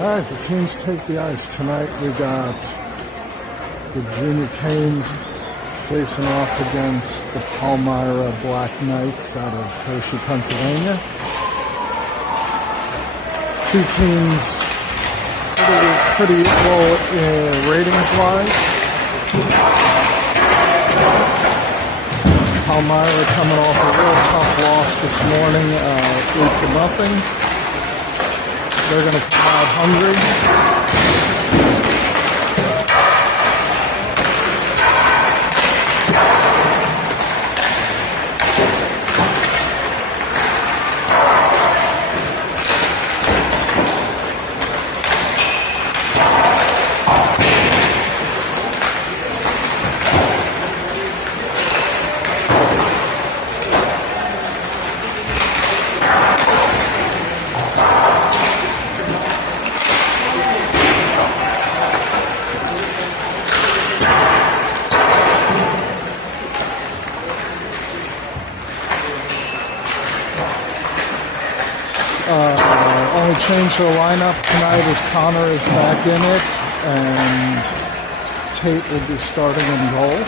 Alright, the teams take the ice tonight. We got the Junior Canes facing off against the Palmyra Black Knights out of Hershey, Pennsylvania. Two teams pretty equal ratings-wise. Palmyra coming off a real tough loss this morning, 8-0. They're going to come out hungry. Only change to the lineup tonight is Connor is back in it, and Tate will be starting in goal.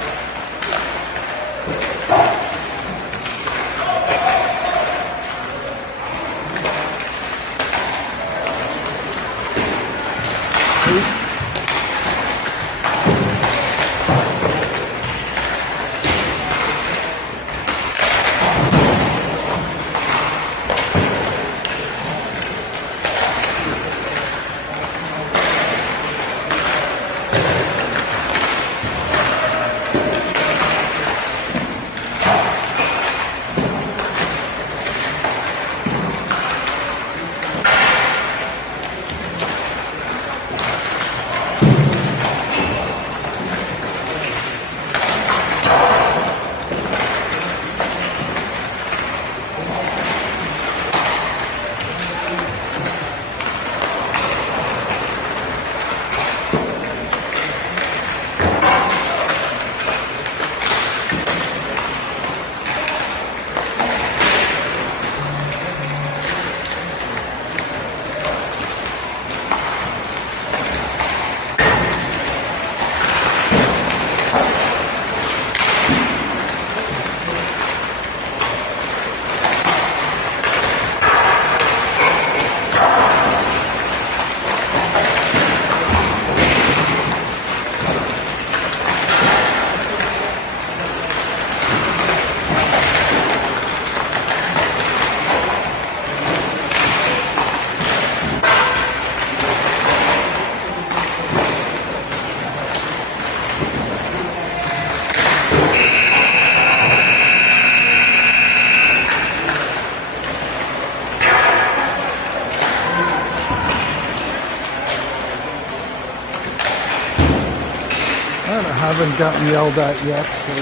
I haven't gotten yelled at yet for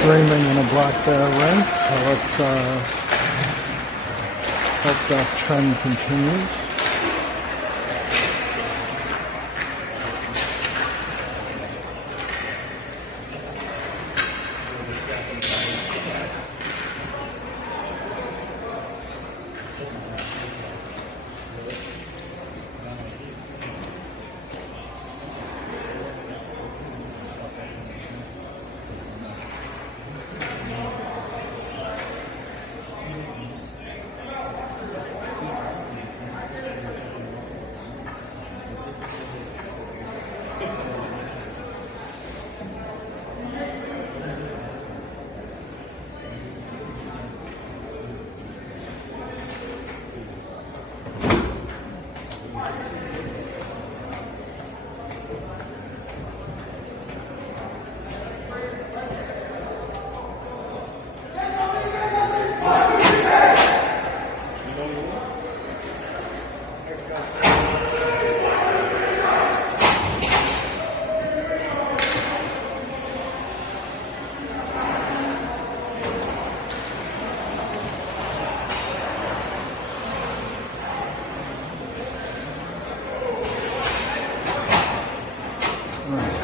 streaming in a Black Bear rink, so let's hope that trend continues.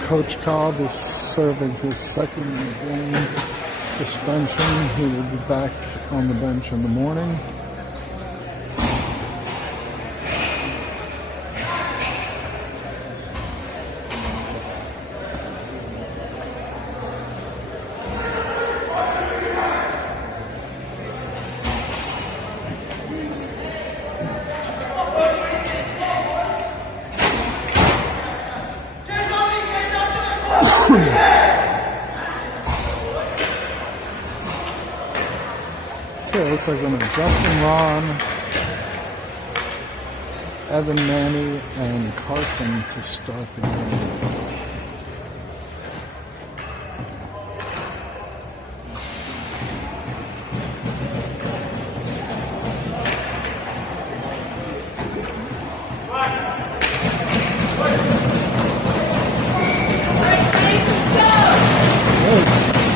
Coach Cobb is serving his second game suspension. He will be back on the bench in the morning. Okay, looks like we're going to Justin, Ron, Evan, Manny, and Carson to start the game.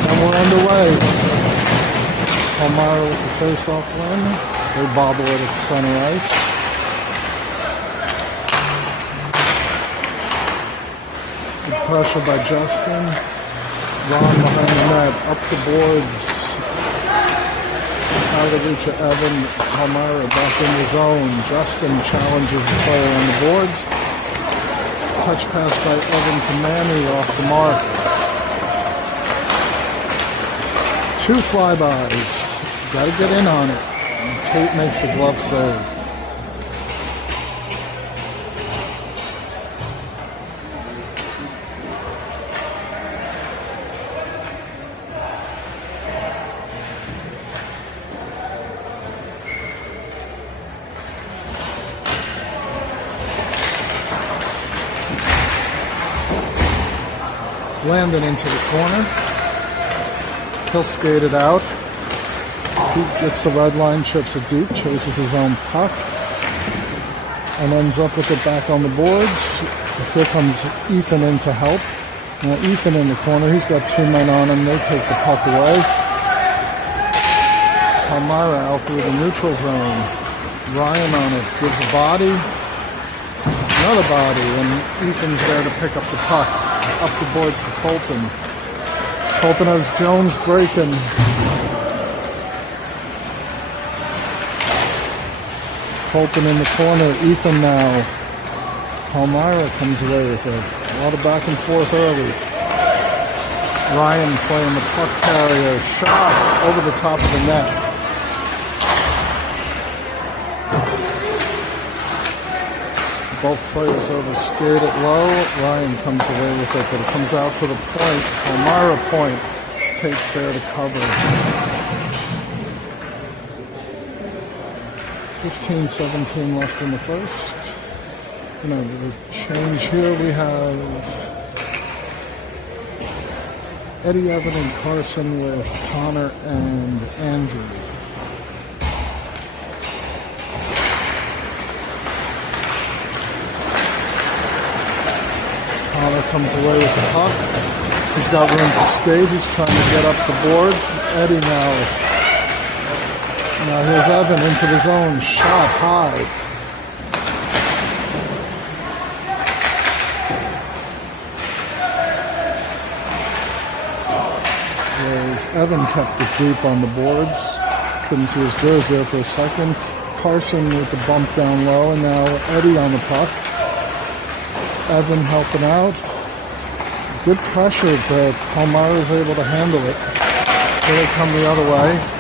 And we're underway. Palmyra with the face-off win. They bobble it at center ice. Good pressure by Justin. Ron behind the net, up the boards. Out of reach of Evan. Palmyra back in the zone. Justin challenges the player on the boards. Touch pass by Evan to Manny off the mark. Two flybys. Got to get in on it. And Tate makes a glove save. Landon into the corner. He'll skate it out. He gets the red line, chips it deep, chases his own puck, and ends up with it back on the boards. Here comes Ethan in to help. Now Ethan in the corner, he's got two men on him. They take the puck away. Palmyra out through the neutral zone. Ryan on it, gives a body, another body, and Ethan's there to pick up the puck. Up the boards to Colton. Colton has Jones breaking. Colton in the corner. Ethan now. Palmyra comes away with it. A lot of back and forth early. Ryan playing the puck carrier. Shot over the top of the net. Both players overskate it low. Ryan comes away with it, but it comes out to the point. Palmyra point. Tate's there to cover. 15-17 left in the first. The change here, we have Eddie, Evan, and Carson with Connor and Andrew. Connor comes away with the puck. He's got room to skate. He's trying to get up the boards. Eddie now. Now here's Evan into the zone. Shot high. Whereas Evan kept it deep on the boards. Couldn't see his jersey there for a second. Carson with the bump down low, and now Eddie on the puck. Evan helping out. Good pressure, but Palmyra's able to handle it. Here they come the other way.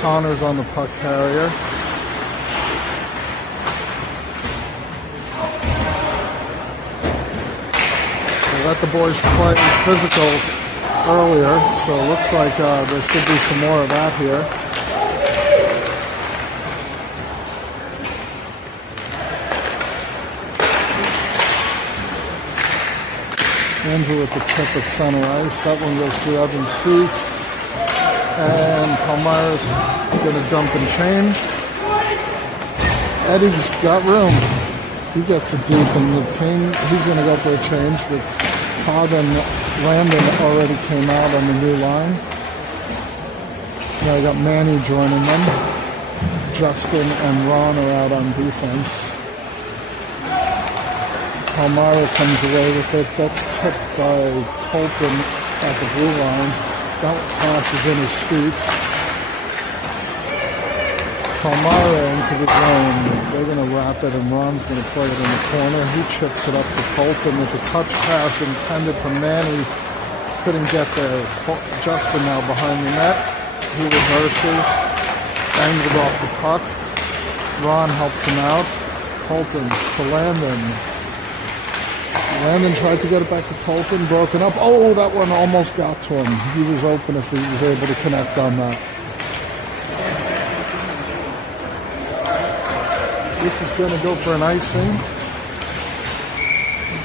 Connor's on the puck carrier. They let the boys play physical earlier, so it looks like there should be some more of that here. Andrew at the tip at center ice. That one goes through Evan's feet. And Palmyra's going to dump and change. Eddie's got room. He gets it deep, and the King, he's going to go for a change. But Cobb and Landon already came out on the new line. Now I got Manny joining them. Justin and Ron are out on defense. Palmyra comes away with it. That's tipped by Colton at the blue line. That passes in his feet. Palmyra into the zone. They're going to wrap it, and Ron's going to play it in the corner. He chips it up to Colton with a touch pass intended for Manny. Couldn't get there. Justin now behind the net. He reverses. Bangs it off the puck. Ron helps him out. Colton to Landon. Landon tried to get it back to Colton. Broken up. Oh, that one almost got to him. He was open if he was able to connect on that. This is going to go for an icing.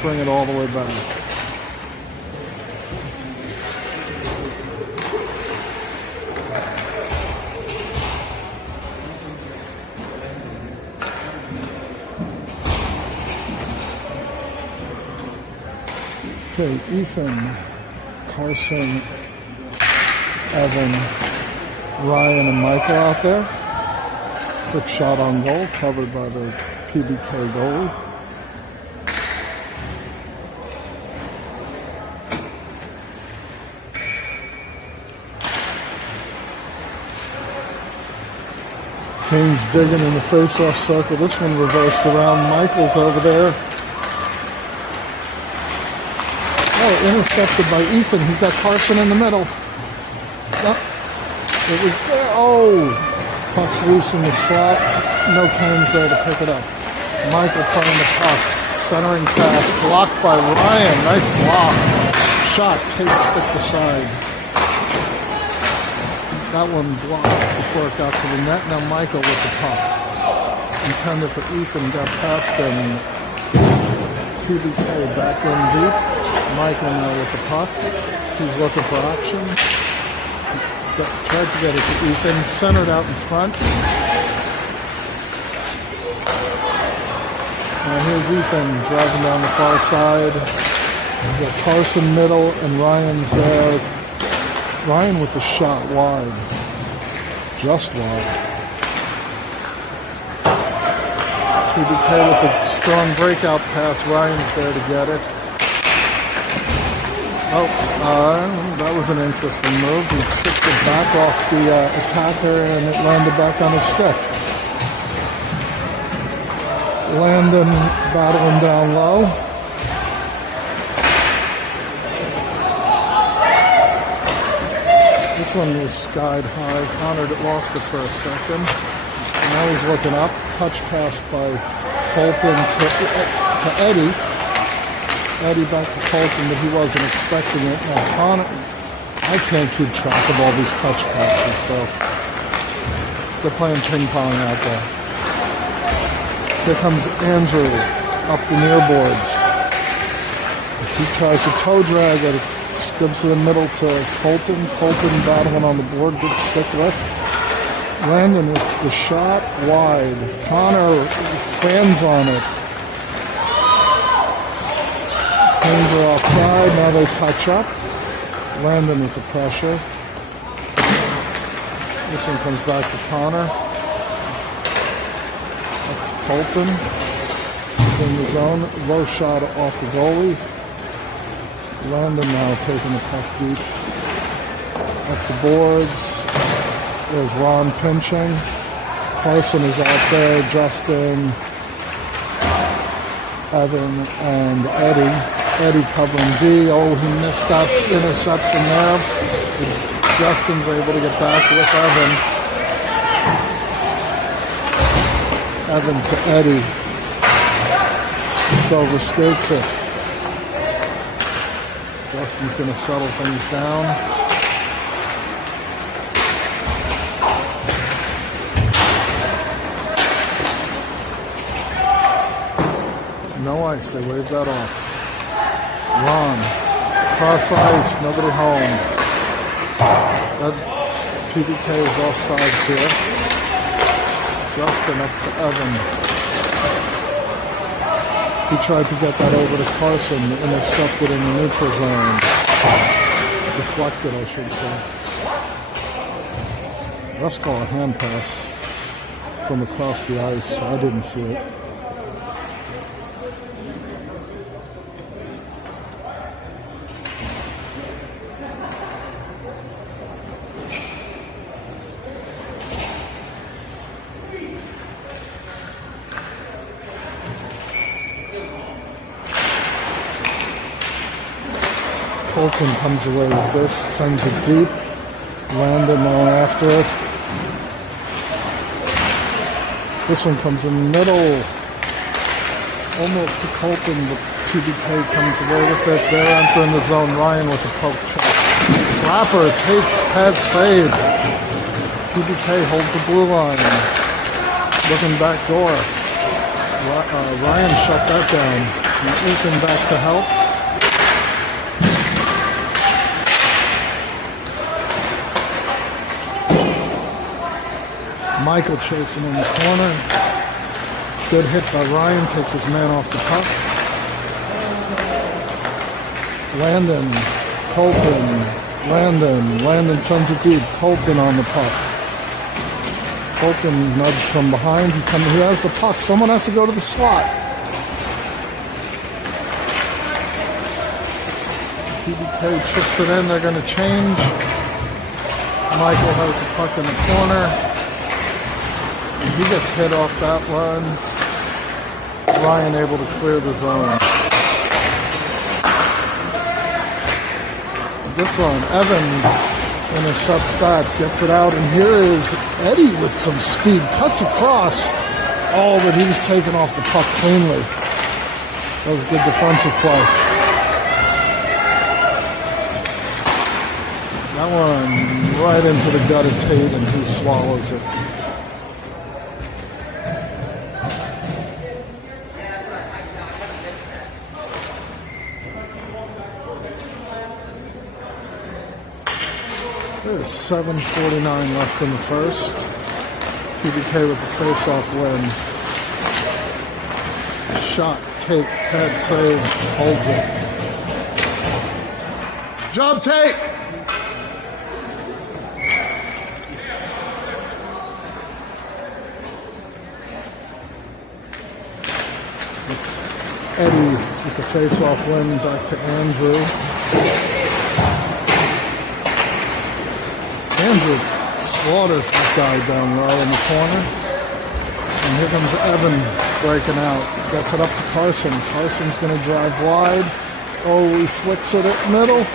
Bring it all the way back. Okay, Ethan, Carson, Evan, Ryan, and Michael out there. Quick shot on goal, covered by the PBK goalie. Kane's digging in the face-off circle. This one reversed around. Michael's over there. Oh, intercepted by Ethan. He's got Carson in the middle. Oh, it was there. Oh! Puck's loose in the slot. No Kane's there to pick it up. Michael playing the puck. Centering pass. Blocked by Ryan. Nice block. Shot. Tate stick to side. That one blocked before it got to the net. Now Michael with the puck. Intended for Ethan. Got past him. PBK back in deep. Michael now with the puck. He's looking for options. Tried to get it to Ethan, centered out in front. And here's Ethan driving down the far side. We've got Carson middle and Ryan's there. Ryan with the shot wide. Just wide. PBK with the strong breakout pass. Ryan's there to get it. Oh, that was an interesting move. He chipped it back off the attacker and it landed back on his stick. Landon battling down low. This one was skied high. Connor lost it for a second. And now he's looking up. Touch pass by Colton to Eddie. Eddie back to Colton, but he wasn't expecting it. Now Connor, I can't keep track of all these touch passes, so they're playing ping pong out there. Here comes Andrew up the near boards. He tries to toe drag it, skips to the middle to Colton. Colton battling on the board, good stick lift. Landon with the shot wide. Connor fans on it. Hands are offside, now they touch up. Landon with the pressure. This one comes back to Connor. Up to Colton. He's in the zone. Low shot off the goalie. Landon now taking the puck deep. Up the boards. There's Ron pinching. Carson is out there. Justin, Evan, and Eddie. Eddie covering D. Oh, he missed that interception there. Justin's able to get back with Evan. Evan to Eddie. Just over skates it. Justin's going to settle things down. No ice. They waved that off. Ron, cross ice, nobody home. That PBK is offsides here. Justin up to Evan. He tried to get that over to Carson, intercepted in the neutral zone. Deflected, I should say. Refs call a hand pass from across the ice. I didn't see it. Colton comes away with this, sends it deep. Landon on after it. This one comes in the middle. Almost to Colton, but PBK comes away with it. They're entering the zone. Ryan with a poke check. Slapper takes pad save. PBK holds the blue line. Looking back door. Ryan shut that down. Ethan back to help. Michael chasing in the corner. Good hit by Ryan. Takes his man off the puck. Landon. Colton. Landon sends it deep. Colton on the puck. Colton nudged from behind. He has the puck. Someone has to go to the slot. PBK chips it in. They're going to change. Michael has the puck in the corner. He gets hit off that run. Ryan able to clear the zone. This one, Evan intercepts that, gets it out, and here is Eddie with some speed, cuts across. Oh, but he was taken off the puck cleanly. That was a good defensive play. That one right into the gut of Tate, and he swallows it. There's 7:49 left in the first. PBK with the face-off win. Shot, take, pad save, holds it. Job, Tate! It's Eddie with the face-off win, back to Andrew. Andrew slaughters this guy down low in the corner. And here comes Evan breaking out. Gets it up to Carson. Carson's going to drive wide. Oh, he flicks it at middle.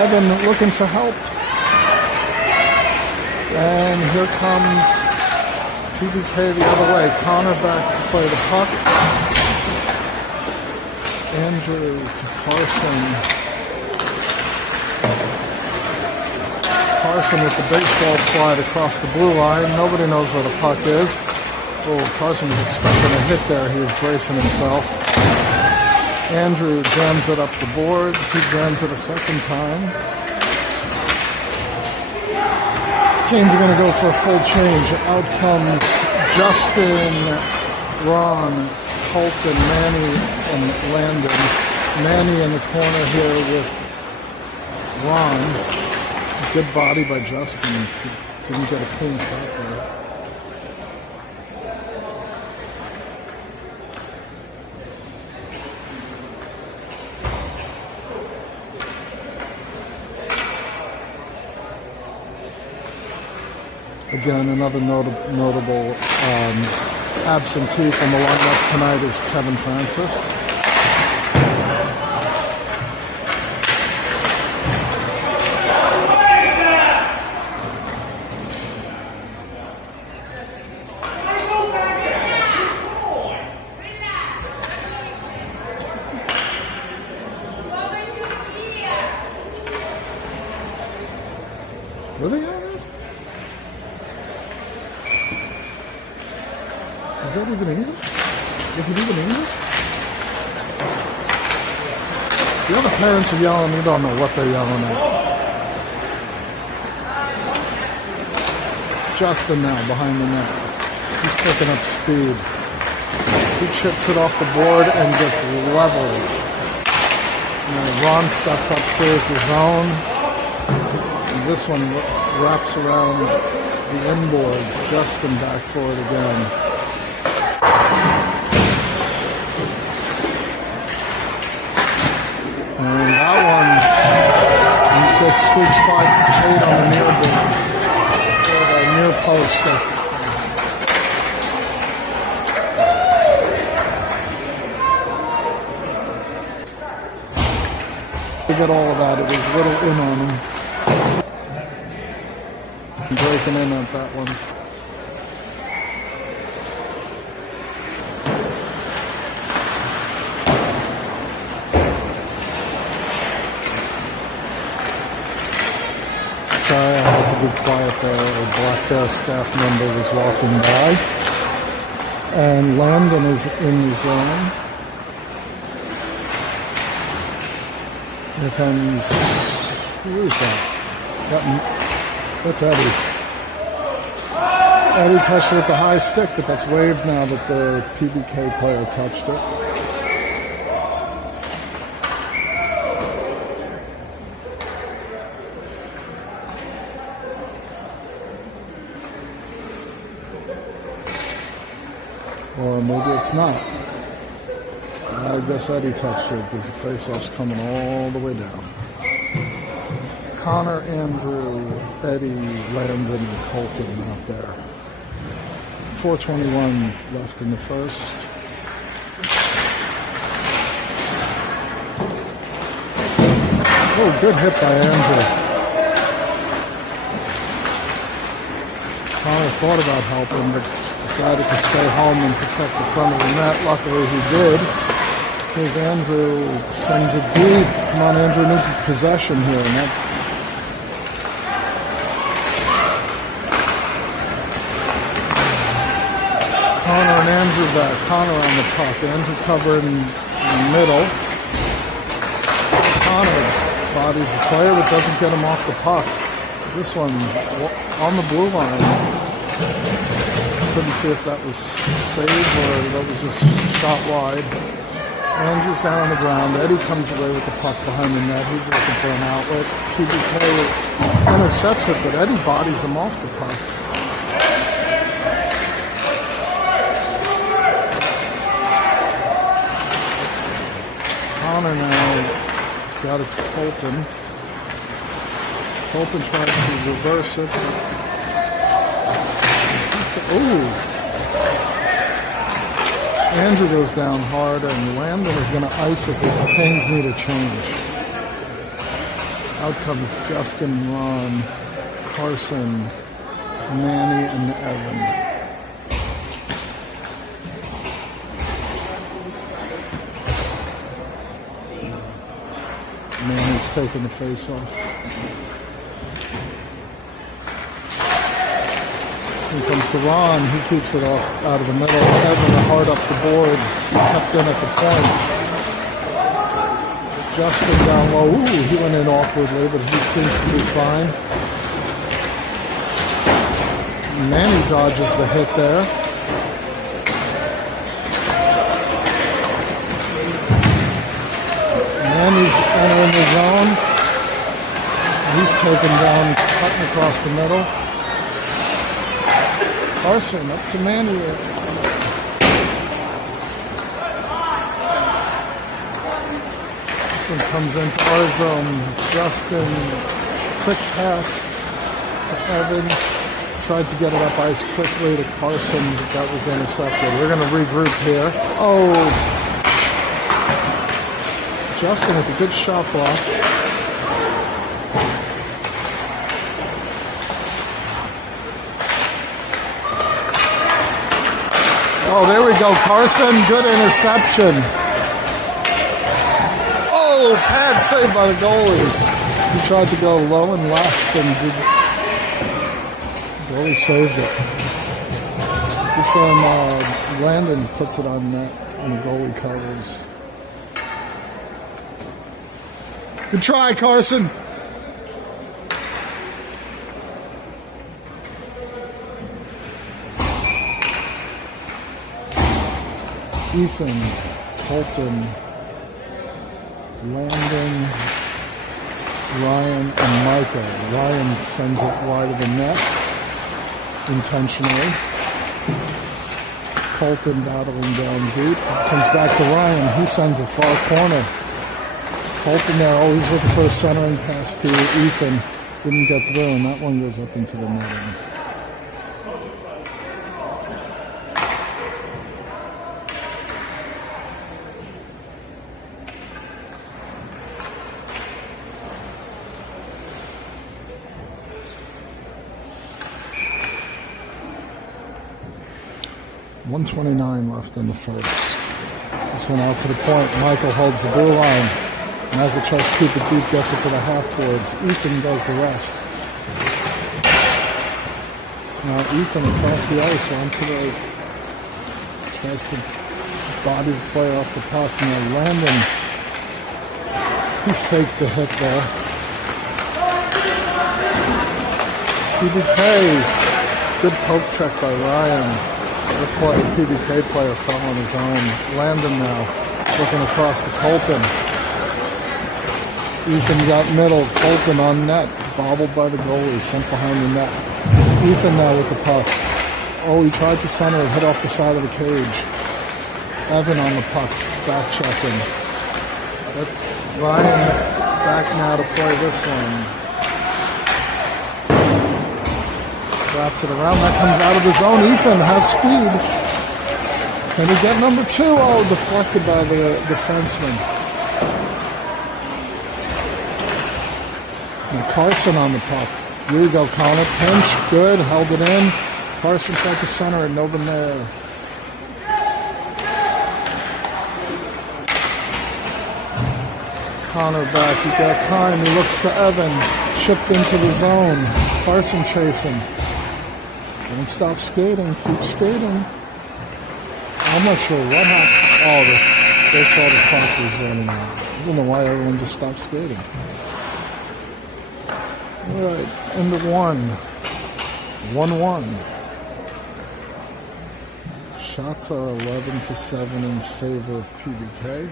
Evan looking for help. And here comes PBK the other way. Connor back to play the puck. Andrew to Carson. Carson with the baseball slide across the blue line. Nobody knows where the puck is. Oh, Carson was expecting a hit there. He was bracing himself. Andrew jams it up the boards. He jams it a second time. Canes are going to go for a full change. Out comes Justin, Ron, Colton, Manny, and Landon. Manny in the corner here with Ron. Good body by Justin. Didn't get a clean shot there. Again, another notable absentee from the lineup tonight is Kevin Francis. Were they on it? Is that even English? Is it even English? The other parents are yelling, you don't know what they're yelling at. Justin now behind the net. He's picking up speed. He chips it off the board and gets leveled. And Ron steps up, clears the zone. And this one wraps around the inboards. Justin back for it again. And that one just scoops by Tate on the near board. The near post. To get all of that, it was a little in on him. Breaking in at that one. Sorry, I had to be quiet there. A Blac staff member was walking by. And Landon is in the zone. Here comes, who is that? That's Eddie. Eddie touched it with the high stick, but that's waved now that the PBK player touched it. Or maybe it's not. I guess Eddie touched it because the face-off's coming all the way down. Connor, Andrew, Eddie, Landon, and Colton out there. 4:21 left in the first. Oh, good hit by Andrew. Connor thought about helping, but decided to stay home and protect the front of the net. Luckily he did. Here's Andrew, sends it deep. Come on, Andrew, need possession here. And that Connor and Andrew back. Connor on the puck. Andrew covered in the middle. Connor bodies the player but doesn't get him off the puck. This one on the blue line. Couldn't see if that was saved or that was just shot wide. Andrew's down on the ground. Eddie comes away with the puck behind the net. He's looking for an outlet. PBK intercepts it, but Eddie bodies him off the puck. Connor now got it to Colton. Colton tried to reverse it. Oh! Andrew goes down hard, and Landon is going to ice it because the Canes need a change. Out comes Justin, Ron, Carson, Manny, and Evan. Manny's taking the face off. He comes to Ron, he keeps it off out of the middle. Evan hard up the boards, kept in at the point. Justin down low, ooh, he went in awkwardly, but he seems to be fine. Manny dodges the hit there. Manny's entering the zone. He's taken down, cutting across the middle. Carson up to Manny. This one comes into our zone. Justin, quick pass to Evan. Tried to get it up ice quickly to Carson, but that was intercepted. We're going to regroup here. Oh! Justin with a good shot block. Oh, there we go. Carson, good interception. Oh, pad save by the goalie. He tried to go low and left and goalie saved it. This one, Landon puts it on net and the goalie covers. Good try, Carson. Ethan, Colton, Landon, Ryan, and Michael. Ryan sends it wide of the net intentionally. Colton battling down deep. Comes back to Ryan. He sends a far corner. Colton there always looking for a centering pass to Ethan. Didn't get through, and that one goes up into the netting. 1:29 left in the first. This one out to the point. Michael holds the blue line. Michael tries to keep it deep, gets it to the half boards. Ethan does the rest. Now Ethan across the ice onto the, tries to body the player off the puck. Now Landon, he faked the hit there. PBK, good poke check by Ryan. The PBK player fell on his own. Landon now looking across to Colton. Ethan got middle. Colton on net. Bobbled by the goalie. Sent behind the net. Ethan now with the puck. Oh, he tried to center it. Hit off the side of the cage. Evan on the puck. Back checking. But Ryan back now to play this one. Wraps it around. That comes out of the zone. Ethan has speed. Can he get number 2? Oh, deflected by the defenseman. And Carson on the puck. Here we go, Connor. Pinch. Good. Held it in. Carson tried to center it. Nobody there. Connor back. He got time. He looks to Evan. Chipped into the zone. Carson chasing. Don't stop skating. Keep skating. I'm not sure what happened. Oh, they saw the clock was running out. I don't know why everyone just stopped skating. All right, into 1-1. Shots are 11-7 in favor of PBK.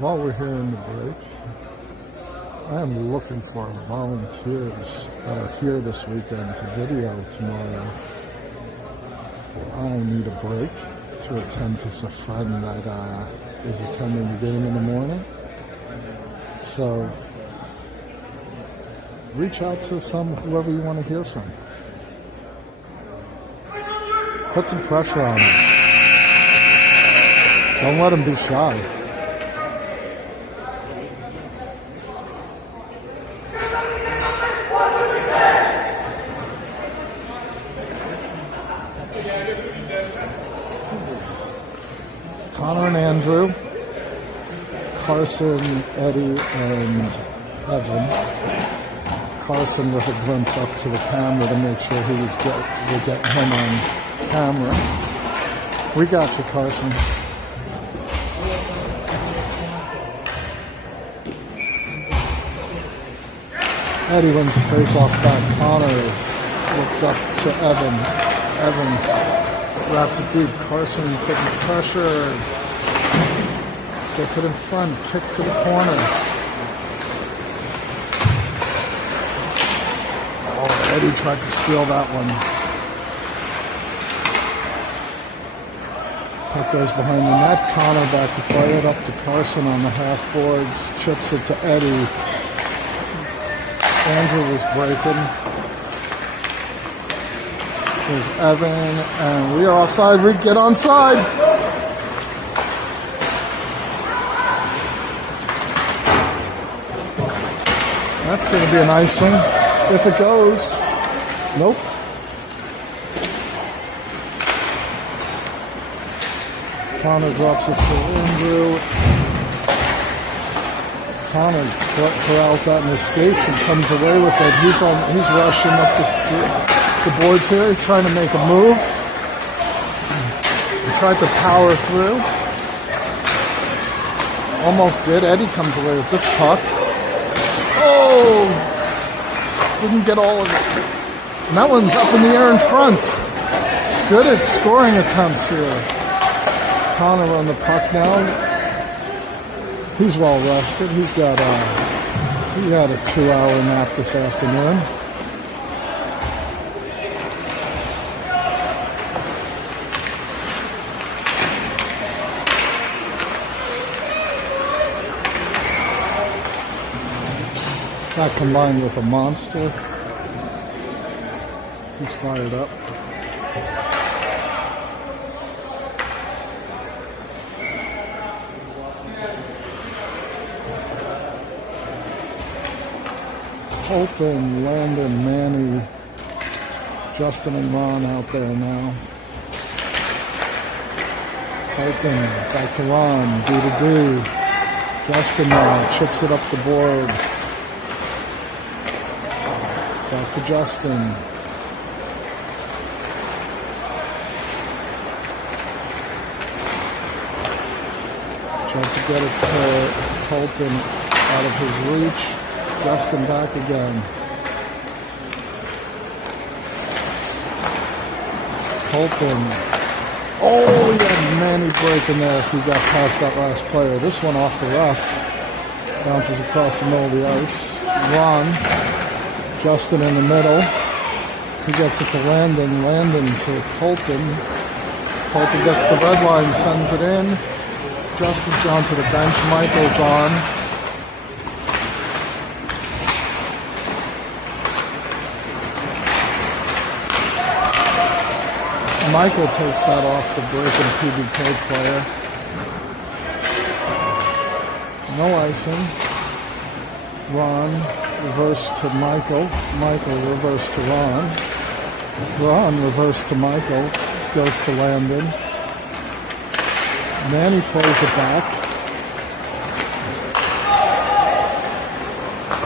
While we're here in the break, I am looking for volunteers that are here this weekend to video tomorrow. I need a break to attend to a friend that is attending the game in the morning. So reach out to whoever you want to hear from. Put some pressure on them. Don't let them be shy. Connor and Andrew, Carson, Eddie, and Evan. Carson with a glimpse up to the camera to make sure we're getting him on camera. We got you, Carson. Eddie wins the face-off back. Connor looks up to Evan. Evan wraps it deep. Carson putting pressure. Gets it in front. Kick to the corner. Oh, Eddie tried to steal that one. Puck goes behind the net. Connor back to play it up to Carson on the half boards. Chips it to Eddie. Andrew was breaking. There's Evan, and we are offside. We get onside. That's going to be an icing if it goes. Nope. Connor drops it for Andrew. Connor corrals that in his skates and comes away with it. He's rushing up the boards here. He's trying to make a move. He tried to power through. Almost did. Eddie comes away with this puck. Oh! Didn't get all of it. And that one's up in the air in front. Good at scoring attempts here. Connor on the puck now. He's well rested. He had a 2-hour nap this afternoon. That combined with a monster. He's fired up. Colton, Landon, Manny, Justin and Ron out there now. Colton, back to Ron, D to D. Justin now chips it up the board. Back to Justin. Tries to get it to Colton out of his reach. Justin back again. Colton. Oh, he had Manny breaking there if he got past that last player. This one off the rough. Bounces across the middle of the ice. Ron. Justin in the middle. He gets it to Landon. Landon to Colton. Colton gets the red line, sends it in. Justin's gone to the bench. Michael's on. Michael takes that off the breaking PBK player. No icing. Ron, reverse to Michael. Michael, reverse to Ron. Ron, reverse to Michael. Goes to Landon. Manny plays it back.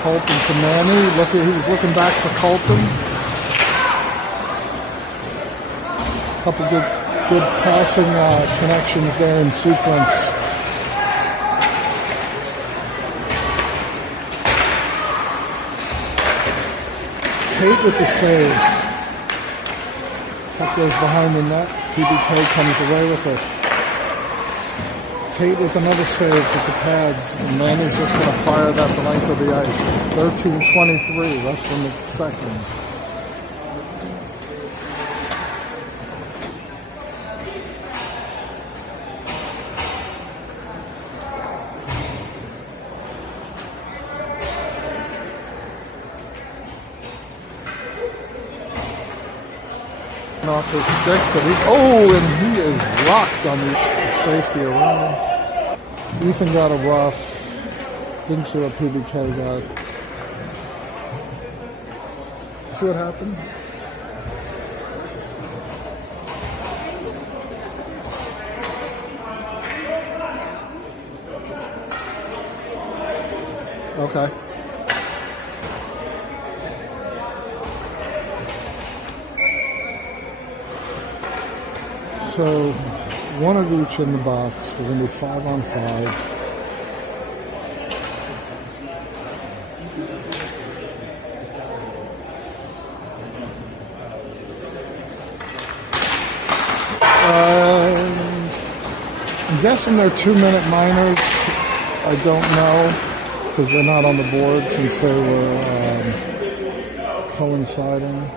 Colton to Manny. He was looking back for Colton. Couple good passing connections there in sequence. Tate with the save. Puck goes behind the net. PBK comes away with it. Tate with another save with the pads. And Manny's just going to fire that the length of the ice. 13:23 left in the second. Off his stick, but and he is locked on the safety around. Ethan got a rough. Didn't see what PBK got. See what happened? Okay. So, one of each in the box. We're going to do 5-on-5. I'm guessing they're 2-minute minors. I don't know, because they're not on the board since they were coinciding.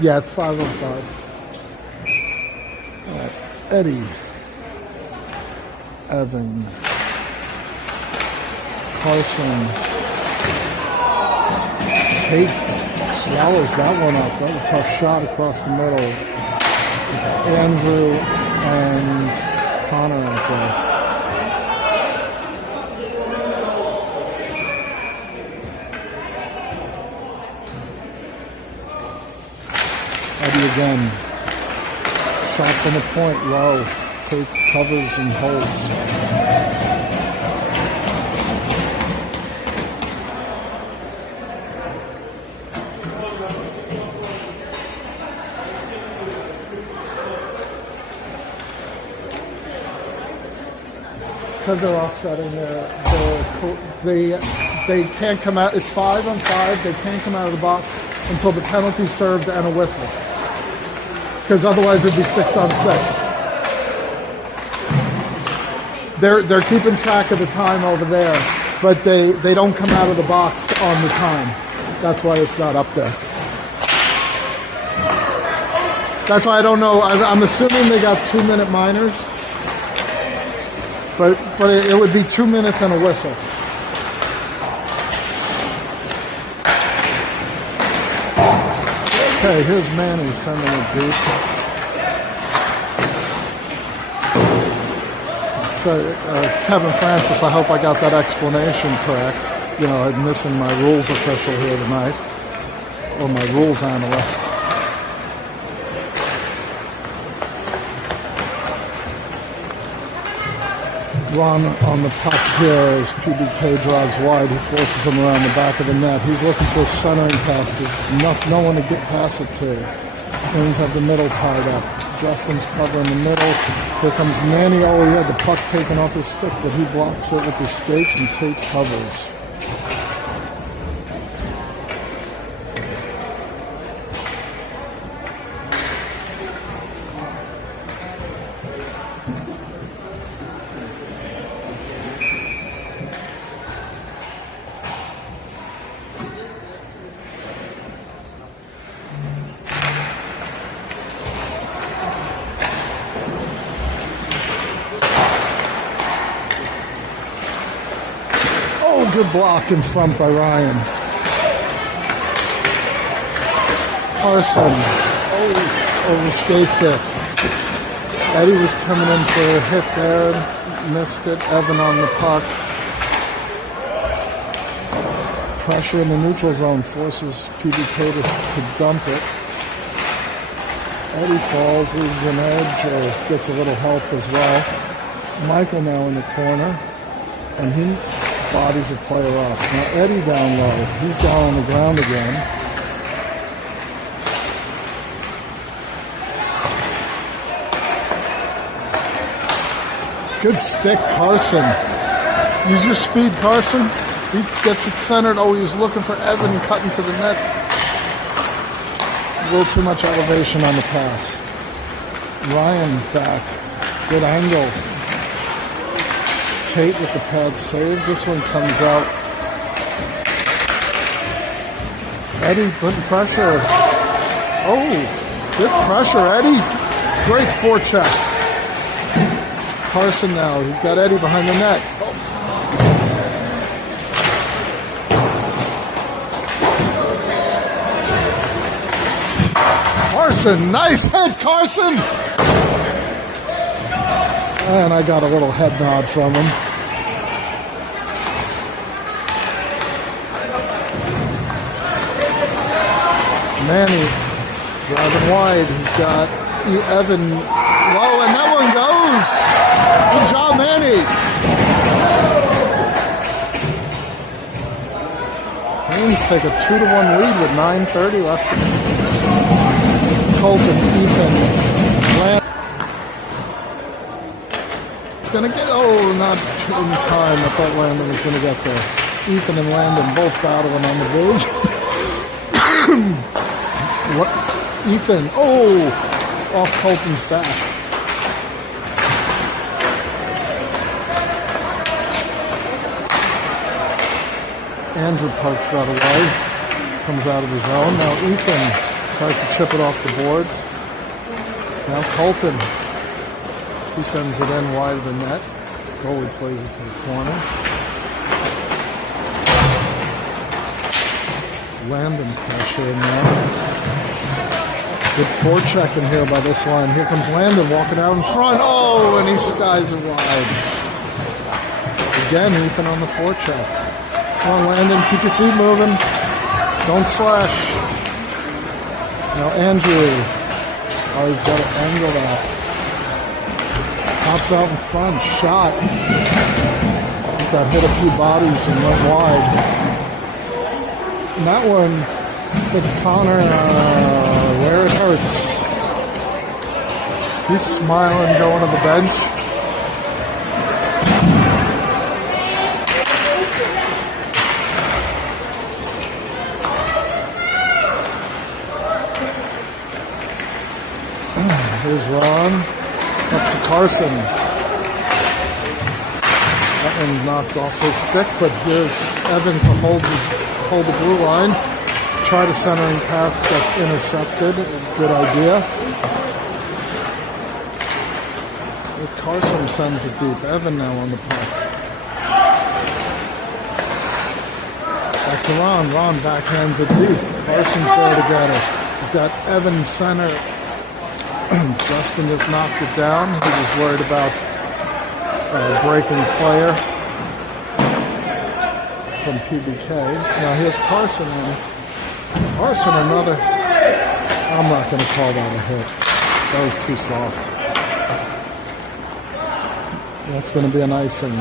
Yeah, it's 5-on-5. Eddie. Evan. Carson. Tate swallows that one up. That was a tough shot across the middle. Andrew and Connor out there. Again, shot from the point low. Tate covers and holds. Because they're offsetting they can't come out. It's 5-on-5. They can't come out of the box until the penalty served and a whistle. Because otherwise it'd be 6-on-6. They're keeping track of the time over there, but they don't come out of the box on the time. That's why it's not up there. That's why I don't know. I'm assuming they got 2-minute minors. But it would be 2 minutes and a whistle. Okay, here's Manny sending it deep. So, Kevin Francis, I hope I got that explanation correct. You know, I'm missing my rules official here tonight, or my rules analyst. Run on the puck here as PBK drives wide. He forces him around the back of the net. He's looking for a centering pass. There's no one to get past it to. Kings have the middle tied up. Justin's covering the middle. Here comes Manny. Oh, he had the puck taken off his stick, but he blocks it with his skates and Tate covers. Good block in front by Ryan. Carson, overskates it. Eddie was coming in for a hit there, missed it. Evan on the puck. Pressure in the neutral zone forces PBK to dump it. Eddie falls, loses an edge, or gets a little help as well. Michael now in the corner, and he bodies a player off. Now Eddie down low. He's down on the ground again. Good stick, Carson. Use your speed, Carson. He gets it centered. Oh, he was looking for Evan cutting to the net. A little too much elevation on the pass. Ryan back. Good angle. Tate with the pad save. This one comes out. Eddie putting pressure. Oh, good pressure, Eddie. Great forecheck. Carson now. He's got Eddie behind the net. Carson, nice hit, Carson. And I got a little head nod from him. Manny driving wide. He's got Evan low, and that one goes. Good job, Manny. Canes take a 2-1 lead with 9:30 left. Colton, Ethan, Landon. Gonna get, not in time. I thought Landon was gonna get there. Ethan and Landon both battling on the bridge. Ethan, off Colton's back. Andrew pokes that away, comes out of his zone. Now Ethan tries to chip it off the boards. Now Colton. He sends it in wide of the net. Goalie plays it to the corner. Landon pressure in there. Good forecheck in here by this line. Here comes Landon walking out in front. Oh, and he skies it wide. Again, Ethan on the forecheck. Come on, Landon, keep your feet moving. Don't slash. Now Andrew. Oh, he's got to angle that. Pops out in front, shot. That hit a few bodies and went wide. And that one, the Connor, where it hurts. He's smiling, going to the bench. Here's Ron. Up to Carson. That one knocked off his stick, but here's Evan to hold the blue line. Try to centering pass, got intercepted. Good idea. Carson sends it deep. Evan now on the puck. Back to Ron. Ron backhands it deep. Carson's there to get it. He's got Evan center. Justin just knocked it down. He was worried about breaking player from PBK. Now here's Carson in. Carson, another. I'm not going to call that a hit. That was too soft. That's going to be an icing.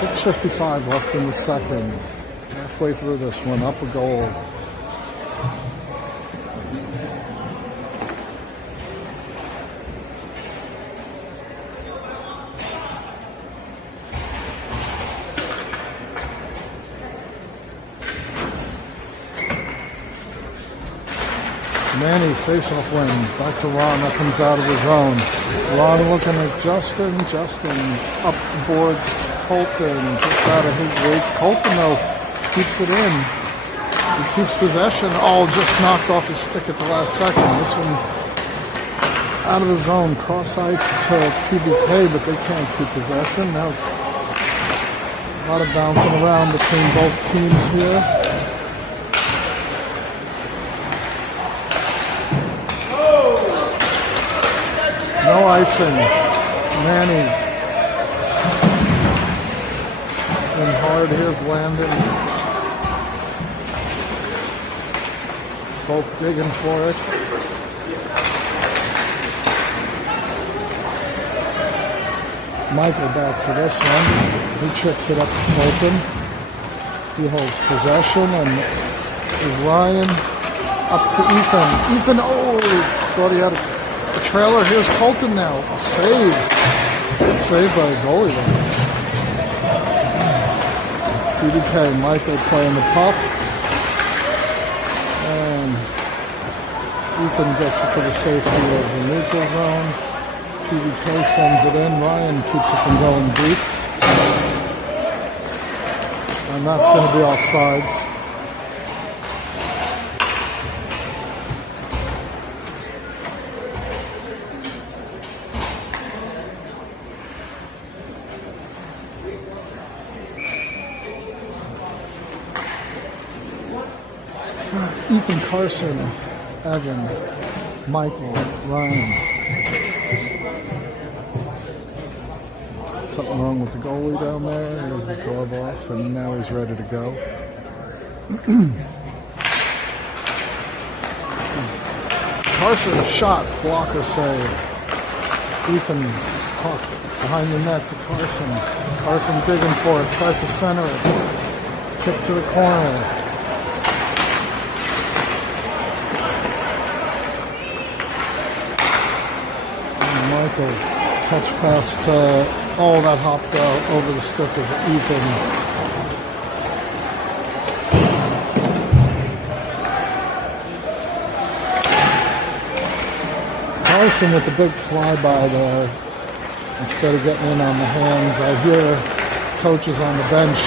6:55 left in the second. Halfway through this one, up a goal. Manny, face-off win. Back to Ron. That comes out of his zone. Ron looking at Justin. Justin up boards Colton. Just out of his reach. Colton, though, keeps it in. He keeps possession. Oh, just knocked off his stick at the last second. This one out of the zone. Cross ice to PBK, but they can't keep possession. Now, a lot of bouncing around between both teams here. No icing. Manny. In hard. Here's Landon. Both digging for it. Michael back for this one. He chips it up to Colton. He holds possession, and there's Ryan up to Ethan. Ethan, oh, thought he had a trailer. Here's Colton now. Save. Good save by the goalie there. PBK, Michael playing the puck. And Ethan gets it to the safety of the neutral zone. PBK sends it in. Ryan keeps it from going deep. And that's going to be offsides. Ethan, Carson, Evan, Michael, Ryan. Something wrong with the goalie down there. He has his glove off, and now he's ready to go. Carson, shot, blocker save. Ethan, puck behind the net to Carson. Carson digging for it, tries to center it. Kick to the corner. Michael, touch pass to, oh, that hopped out over the stick of Ethan. Carson with the big flyby there, instead of getting in on the hands. I hear coaches on the bench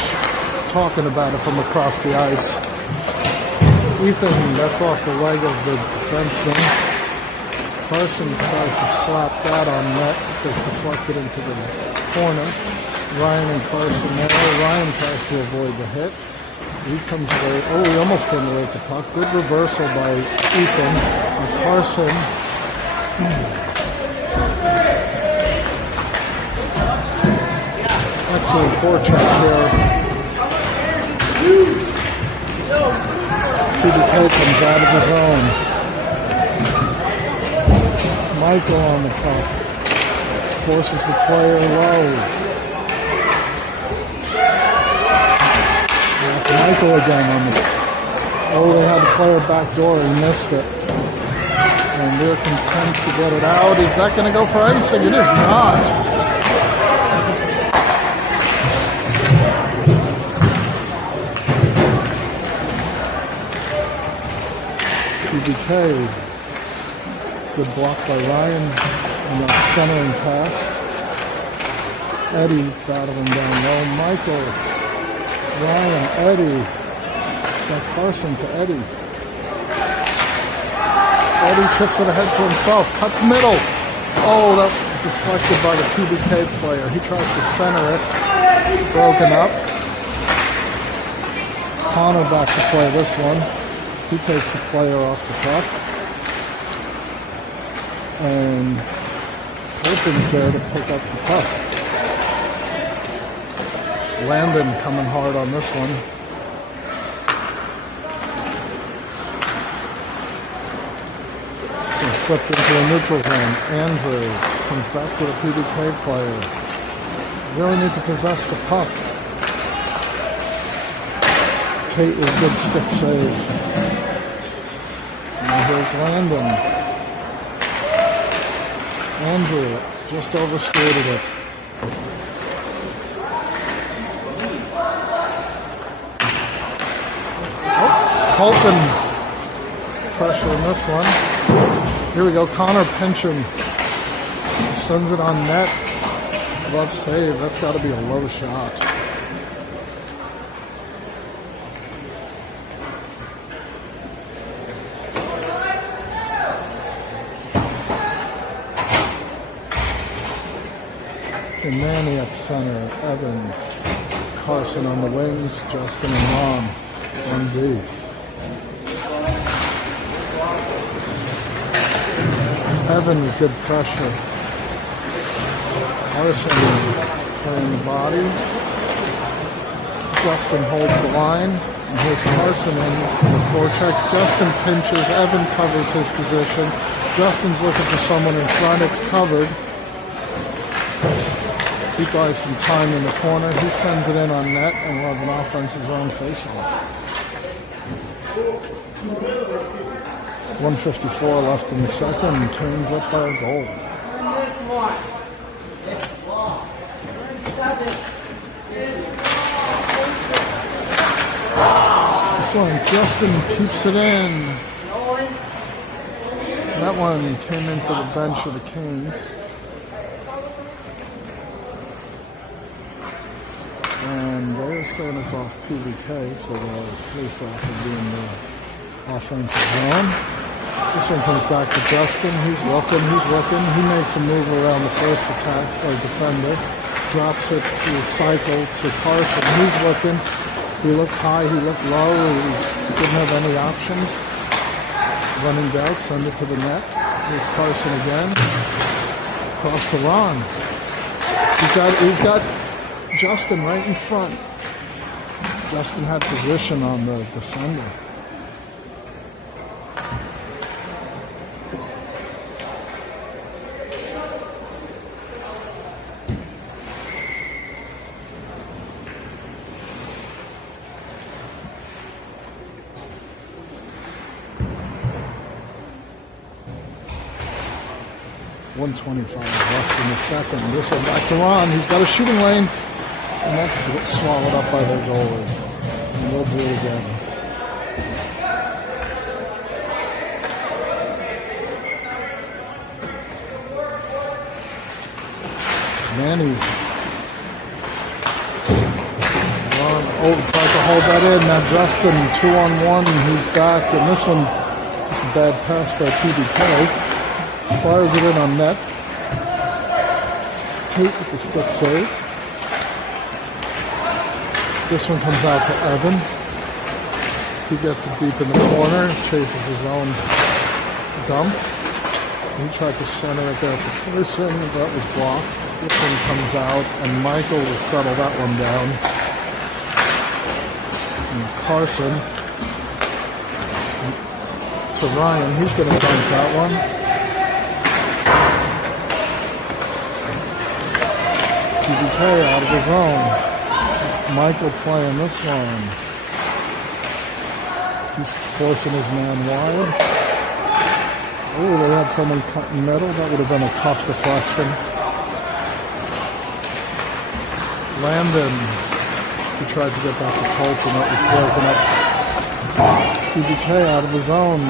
talking about it from across the ice. Ethan, that's off the leg of the defenseman. Carson tries to slap that on net. Gets deflected into the corner. Ryan and Carson there. Ryan tries to avoid the hit. He comes away. Oh, he almost came away with the puck. Good reversal by Ethan. And Carson. Excellent forecheck here. PBK comes out of the zone. Michael on the puck. Forces the player low. That's Michael again on the. Oh, they had the player back door. He missed it. And they're content to get it out. Is that going to go for icing? It is not. PBK. Good block by Ryan on that centering pass. Eddie battling down low. Michael, Ryan, Eddie. Got Carson to Eddie. Eddie trips it ahead to himself. Cuts middle. Oh, that deflected by the PBK player. He tries to center it. Broken up. Connor back to play this one. He takes the player off the puck. And Colton's there to pick up the puck. Landon coming hard on this one. Flipped into a neutral zone. Andrew comes back to the PBK player. Really need to possess the puck. Tate with good stick save. And here's Landon. Andrew just overskated it. Oh, Colton pressure in this one. Here we go, Connor pinching. Sends it on net. Love save. That's got to be a low shot. And Manny at center. Evan. Carson on the wings. Justin and Ron. 1D. Evan with good pressure. Carson playing the body. Justin holds the line. And here's Carson in the forecheck. Justin pinches. Evan covers his position. Justin's looking for someone in front. It's covered. He buys some time in the corner. He sends it in on net, and we'll have an offensive zone face-off. 1:54 left in the second. Canes up by a goal. This one, Justin keeps it in. That one came into the bench of the Canes. And they're saying it's off PBK, so the face-off will be in the offensive zone. This one comes back to Justin. He's looking. He makes a move around the first attack or defender. Drops it through the cycle to Carson. He's looking. He looked high. He looked low. He didn't have any options. Running down, send it to the net. Here's Carson again. Across the Ron. He's got Justin right in front. Justin had position on the defender. .125 left in the second. This one back to Ron. He's got a shooting lane. And that's swallowed up by their goalie. And we'll do it again. Manny. Tried to hold that in. Now Justin, 2-on-1. He's back. And this one, just a bad pass by PBK. Fires it in on net. Tate with the stick save. This one comes out to Evan. He gets it deep in the corner, chases his own dump. He tried to center it there for Pearson. That was blocked. This one comes out, and Michael will settle that one down. And Carson to Ryan. He's going to dunk that one. PBK out of his own. Michael playing this one. He's forcing his man wide. Oh, they had someone cut in middle. That would have been a tough deflection. Landon, he tried to get back to Colton. That was broken up. PBK out of his own.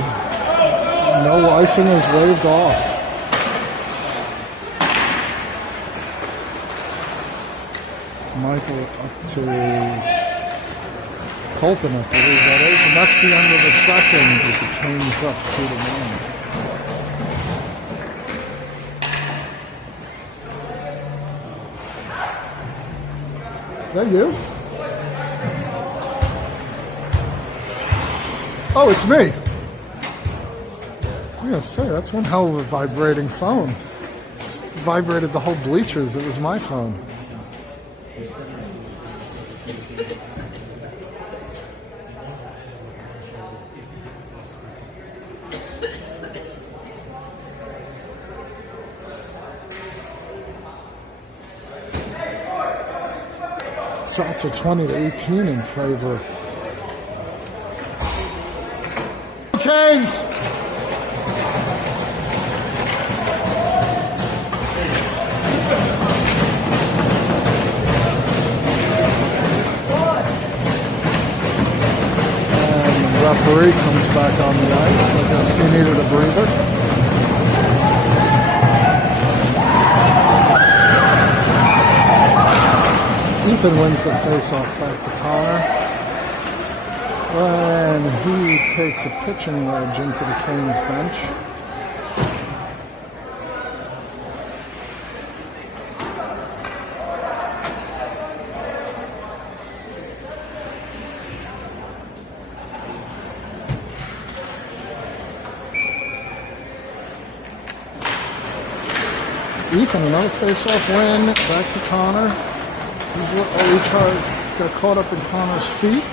No icing is waved off. Michael up to Colton, I believe that is. And that's the end of the second. With the Canes up 2-1. Is that you? Oh, it's me. I'm gonna say, that's one hell of a vibrating phone. It's vibrated the whole bleachers. It was my phone. Shots are 20-18 in favor. Canes! And the referee comes back on the ice. I guess he needed a breather. Ethan wins the face-off back to Connor. And he takes a pitching wedge into the Canes bench. Ethan, another face-off win. Back to Connor. He got caught up in Connor's feet,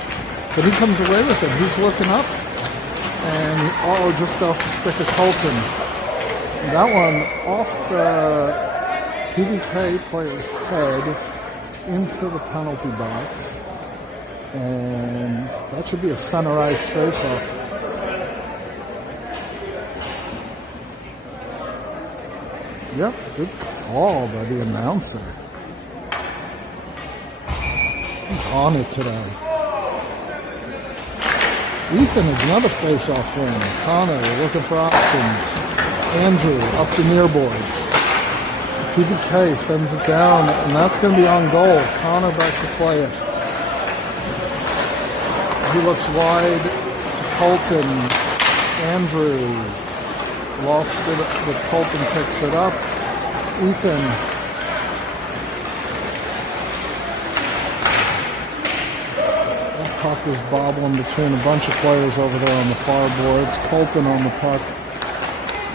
but he comes away with it. He's looking up, and just off the stick of Colton. That one off the PBK player's head into the penalty box, and that should be a center ice face-off. Yep, good call by the announcer. He's on it today. Ethan is another face-off win. Connor looking for options. Andrew up the near boards. PBK sends it down, and that's going to be on goal. Connor back to play it. He looks wide to Colton. Andrew lost it, but Colton picks it up. Ethan. Puck was bobbling between a bunch of players over there on the far boards. Colton on the puck.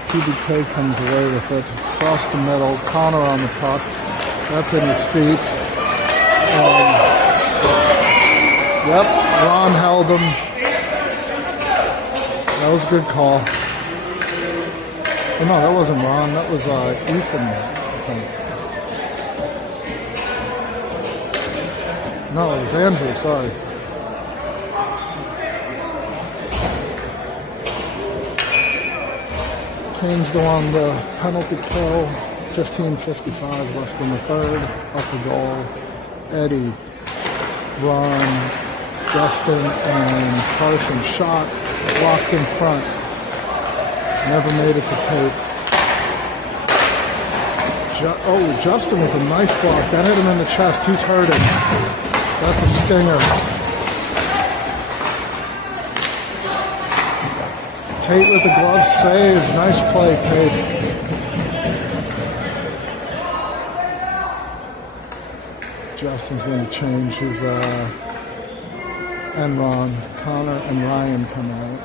PBK comes away with it. Across the middle. Connor on the puck. That's in his feet. Yep, Ron held him. That was a good call. Oh, no, that wasn't Ron. That was Ethan, I think. No, it was Andrew, sorry. Canes go on the penalty kill. 15:55 left in the third. Up the goal. Eddie, Ron, Justin, and Carson shot. Blocked in front. Never made it to tape. Justin with a nice block. That hit him in the chest. He's hurting. That's a stinger. Tate with the glove save. Nice play, Tate. Justin's going to change his, and Ron. Connor and Ryan come out.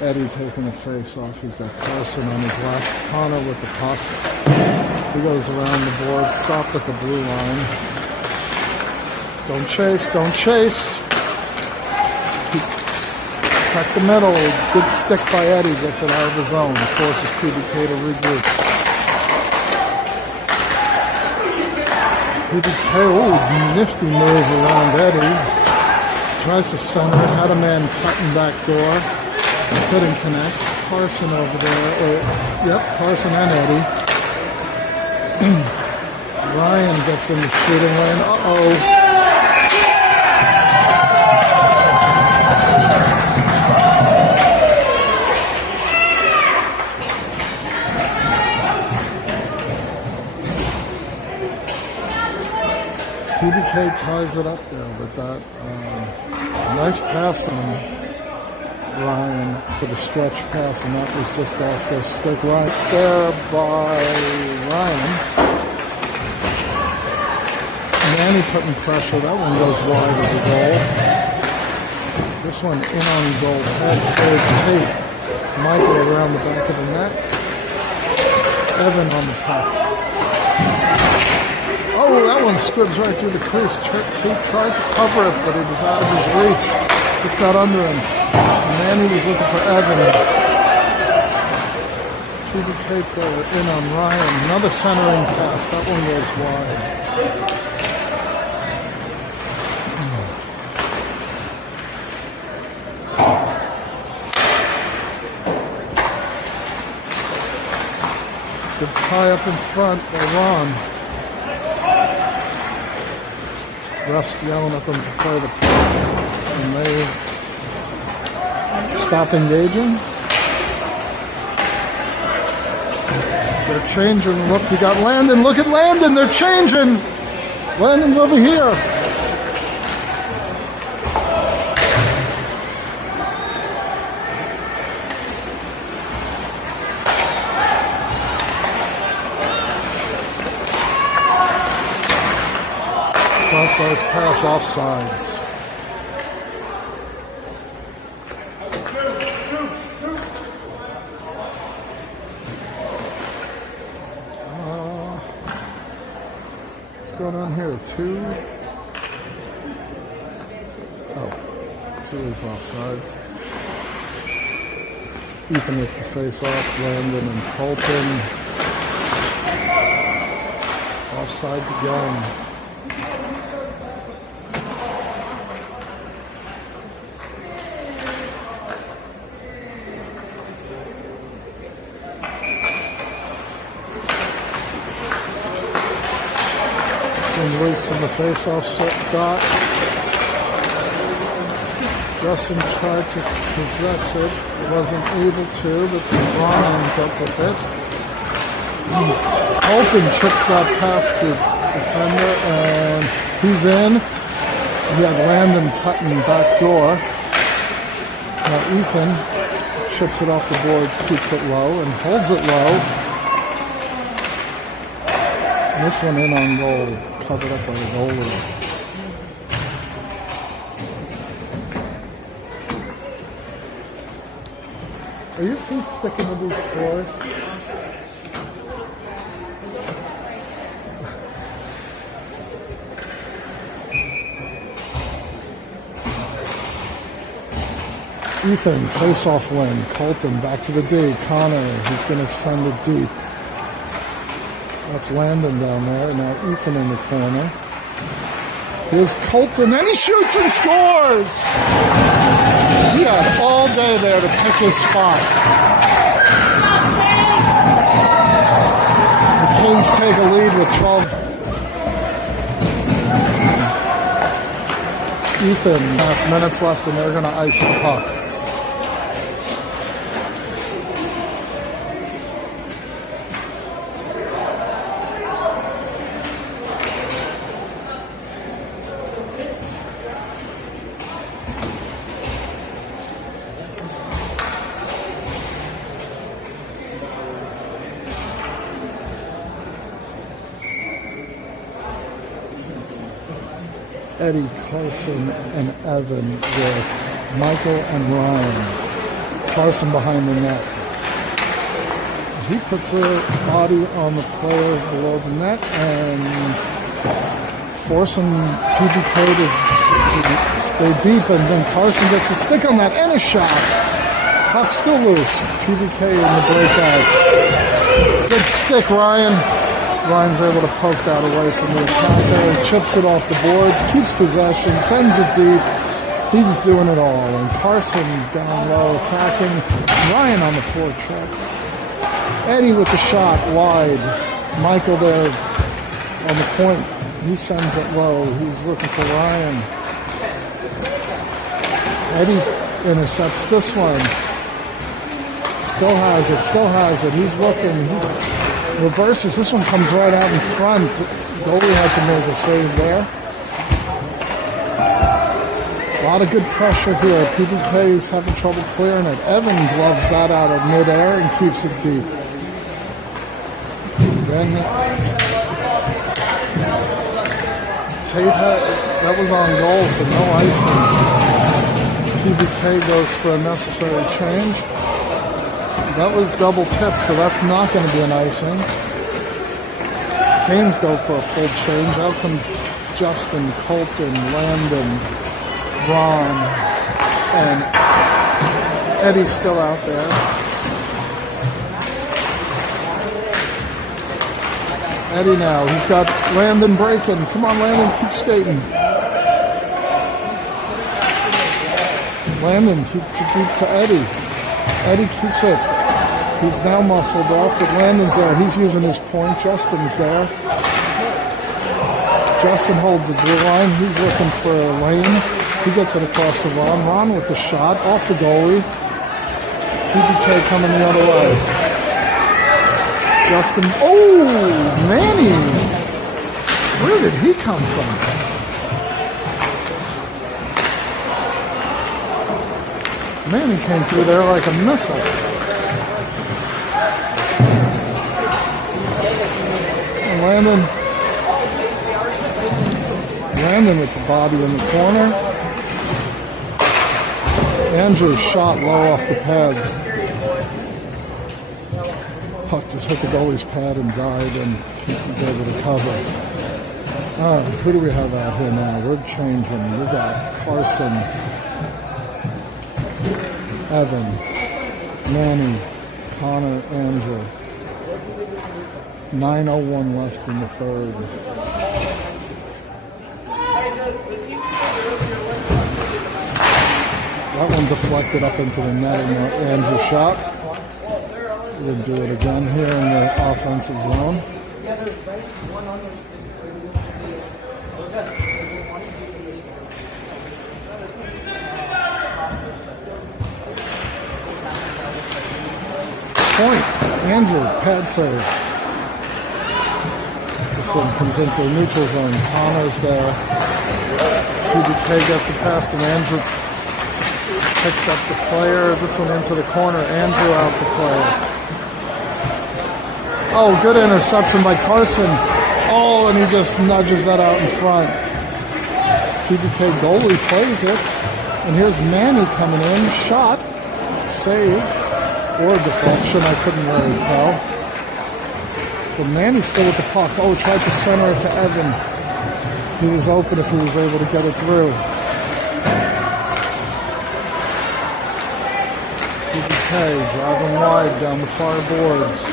Eddie taking the face off. He's got Carson on his left. Connor with the puck. He goes around the board. Stopped at the blue line. Don't chase, don't chase. Protect the middle. Good stick by Eddie. Gets it out of the zone. Forces PBK to regroup. PBK, nifty move around Eddie. Tries to center it. Had a man cutting back door. Couldn't connect. Carson over there. Carson and Eddie. Ryan gets in the shooting lane. Uh-oh. PBK ties it up there with that nice pass on Ryan for the stretch pass, and that was just off their stick right there by Ryan. Manny putting pressure. That one goes wide of the goal. This one in on goal. Head save Tate. Michael around the back of the net. Evan on the puck. Oh, that one squibs right through the crease. Tate tried to cover it, but it was out of his reach. Just got under him. Manny was looking for Evan. PBK in on Ryan. Another centering pass. That one goes wide. Good tie up in front by Ron. Refs yelling at them to play the puck, and they stop engaging. They're changing. Look, you got Landon. Look at Landon. They're changing. Landon's over here. Cross-ice pass offsides. What's going on here? Two is offsides. Ethan with the face-off. Landon and Colton. Offsides again. Loose in the face-off dot. Justin tried to possess it. Wasn't able to, but Ryan's up with it. Colton kicks that past the defender, and he's in. We have Landon cutting back door. Now Ethan chips it off the boards, keeps it low, and holds it low. And this one in on goal. Covered up by the goalie. Are your feet sticking to these floors? Ethan, face-off win. Colton back to the D. Connor, he's going to send it deep. That's Landon down there. Now Ethan in the corner. Here's Colton, and he shoots and scores! He had all day there to pick his spot. The Kings take a lead with 12. Ethan, half minutes left, and they're going to ice the puck. Eddie, Carson, and Evan with Michael and Ryan. Carson behind the net. He puts a body on the player below the net and forcing PBK to stay deep, and then Carson gets a stick on that and a shot. Puck still loose. PBK in the breakout. Good stick, Ryan. Ryan's able to poke that away from the attacker. He chips it off the boards, keeps possession, sends it deep. He's doing it all. And Carson down low attacking. Ryan on the forecheck. Eddie with the shot wide. Michael there on the point. He sends it low. He's looking for Ryan. Eddie intercepts this one. Still has it. He's looking. He reverses. This one comes right out in front. Goalie had to make a save there. lot of good pressure here. PBK is having trouble clearing it. Evan gloves that out of midair and keeps it deep. Then Tate that was on goal, so no icing. PBK goes for a necessary change. That was double tip, so that's not going to be an icing. Canes go for a full change. Out comes Justin, Colton, Landon, Ron, and Eddie's still out there. Eddie now, he's got Landon breaking. Come on, Landon, keep skating. Landon keeps it deep to Eddie. Eddie keeps it. He's now muscled off, but Landon's there. He's using his point. Justin's there. Justin holds the blue line. He's looking for a lane. He gets it across to Ron. Ron with the shot off the goalie. PBK coming the other way. Justin. Oh, Manny. Where did he come from? Manny came through there like a missile. And Landon with the body in the corner. Andrew's shot low off the pads. Puck just hit the goalie's pad and died, and he's able to cover. All right, who do we have out here now? We're changing. We got Carson, Evan, Manny, Connor, Andrew. 9:01 left in the third. That one deflected up into the net and Andrew shot. We'll do it again here in the offensive zone. Point. Andrew, pad save. This one comes into the neutral zone. Connor's there. PBK gets it past him. Andrew picks up the player. This one into the corner. Andrew out the player. Oh, good interception by Carson. Oh, and he just nudges that out in front. PBK goalie plays it. And here's Manny coming in. Shot. Save. Or deflection, I couldn't really tell. But Manny's still with the puck. Oh, tried to center it to Evan. He was open if he was able to get it through. PBK driving wide down the far boards.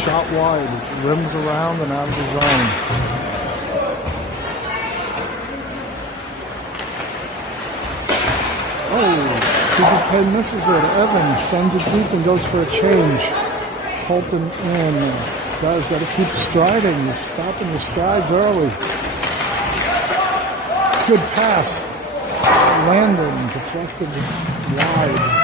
Shot wide, rims around and out of the zone. Oh, PBK misses it. Evan sends it deep and goes for a change. Colton in. Guys got to keep striding. You're stopping your strides early. Good pass. Landon deflected wide.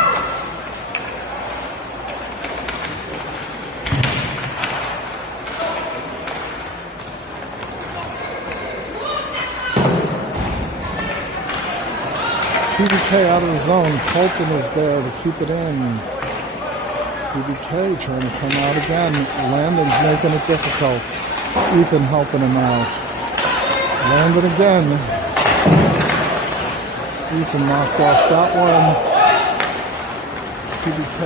PBK out of the zone. Colton is there to keep it in. PBK trying to come out again. Landon's making it difficult. Ethan helping him out. Landon again. Ethan knocked off that one. PBK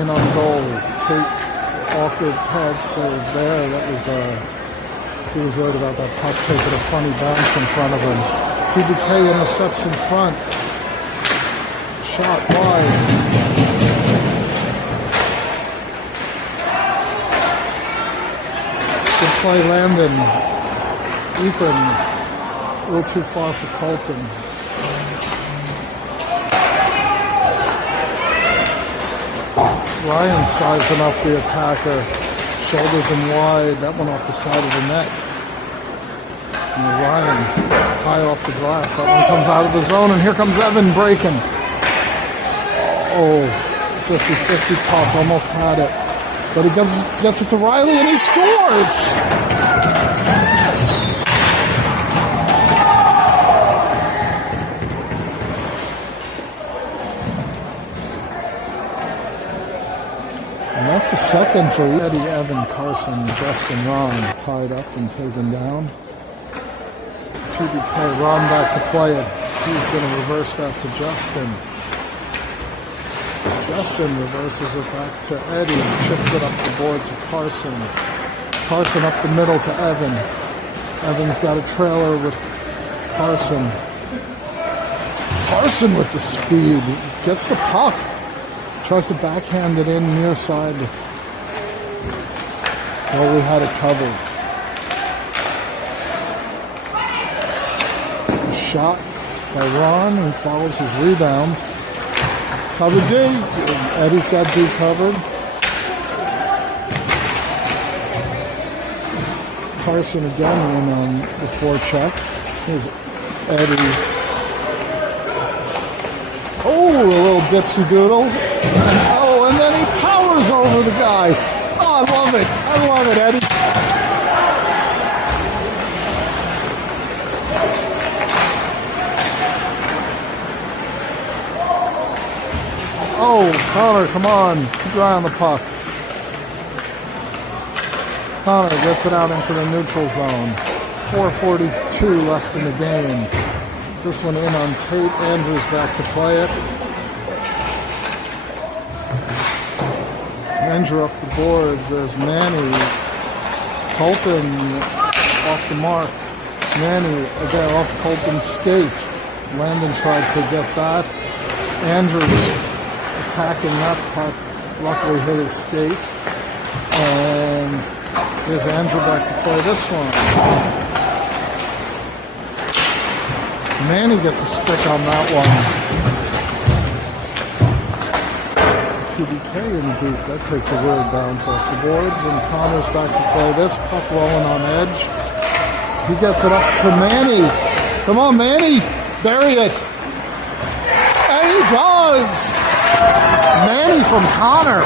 in on goal. Tate awkward pad save there. That was he was worried about that puck taking a funny bounce in front of him. PBK intercepts in front. Shot wide. Good play, Landon. Ethan, a little too far for Colton. Ryan sizing up the attacker. Shoulders him wide. That one off the side of the net. And Ryan high off the glass. That one comes out of the zone, and here comes Evan breaking. Oh, 50-50 puck, almost had it. But he gets it to Riley, and he scores! That's a second for Eddie, Evan, Carson, Justin, Ron tied up and taken down. PBK, Ron back to play it. He's going to reverse that to Justin. Justin reverses it back to Eddie, chips it up the board to Carson. Carson up the middle to Evan. Evan's got a trailer with Carson. Carson with the speed, gets the puck. Tries to backhand it in near side. Goalie had it covered. Shot by Ron, who follows his rebound. Covered D. Eddie's got D covered. Carson again in on the forecheck. Here's Eddie. Oh, a little dipsy doodle. Oh, and then he powers over the guy. Oh, I love it. I love it, Eddie. Oh, Connor, come on. Keep your eye on the puck. Connor gets it out into the neutral zone. 4:42 left in the game. This one in on Tate. Andrews back to play it. Andrew up the boards. There's Manny. Colton off the mark. Manny again off Colton's skate. Landon tried to get that. Andrews attacking that puck. Luckily hit his skate. And here's Andrew back to play this one. Manny gets a stick on that one. PBK in deep. That takes a weird bounce off the boards. And Connor's back to play this. Puck rolling on edge. He gets it up to Manny. Come on, Manny. Bury it. And he does. Manny from Connor.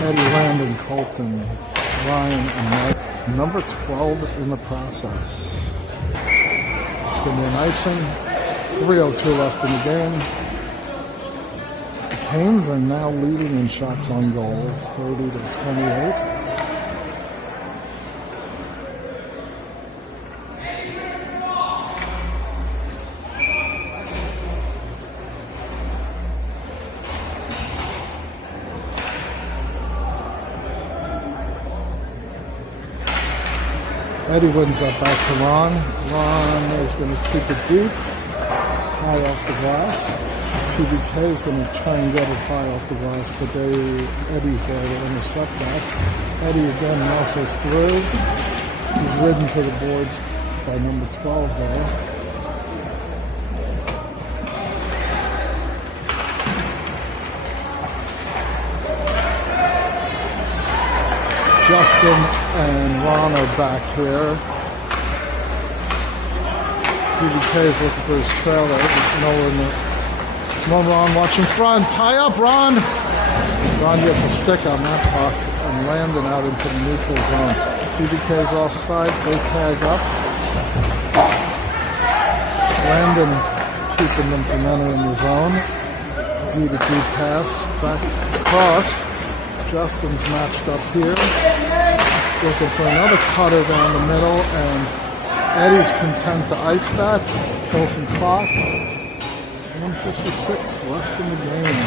Eddie, Landon, Colton, Ryan, and Mike. Number 12 in the process. It's going to be an icing. 3:02 left in the game. The Canes are now leading in shots on goal, 30-28. Eddie wins that back to Ron. Ron is going to keep it deep, high off the glass. PBK is going to try and get it high off the glass, but Eddie's there to intercept that. Eddie again muscles through. He's ridden to the boards by number 12 there. Justin and Ron are back here. PBK is looking for his trailer. Come on, Ron, watching front. Tie up, Ron! Ron gets a stick on that puck and Landon out into the neutral zone. PBK's offside, so they tag up. Landon keeping them from entering the zone. D to D pass, back across. Justin's matched up here. Looking for another cutter down the middle, and Eddie's content to ice that. Kill some clock. 1:56 left in the game.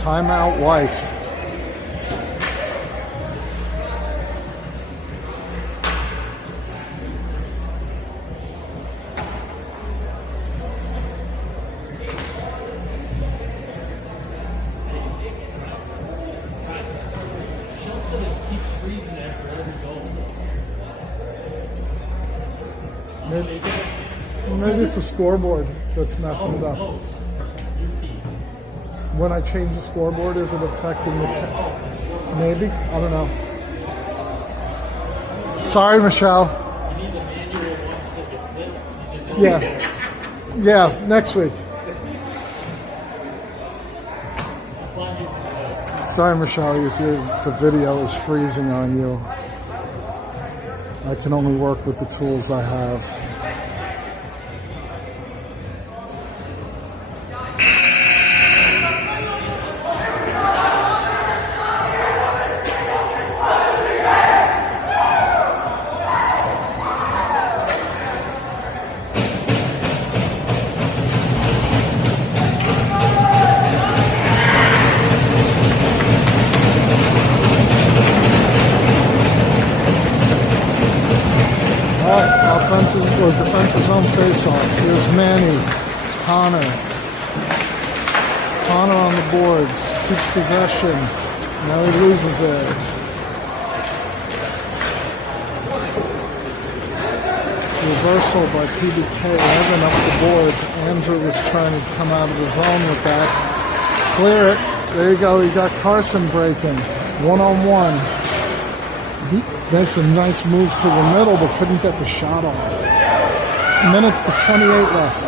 Timeout White. Maybe it's a scoreboard that's messing it up. When I change the scoreboard, is it affecting the... Maybe? I don't know. Sorry, Michelle. You need the manual ones that you flip. You just Yeah. Yeah, next week. Sorry, Michelle, if the video is freezing on you. I can only work with the tools I have. Defensive zone face-off. Here's Manny. Connor on the boards. Keeps possession. Now he loses it. Reversal by PBK. Evan up the boards. Andrew was trying to come out of the zone with that. Clear it. There you go. You got Carson breaking. One-on-one. He makes a nice move to the middle, but couldn't get the shot off. Minute to 28 left.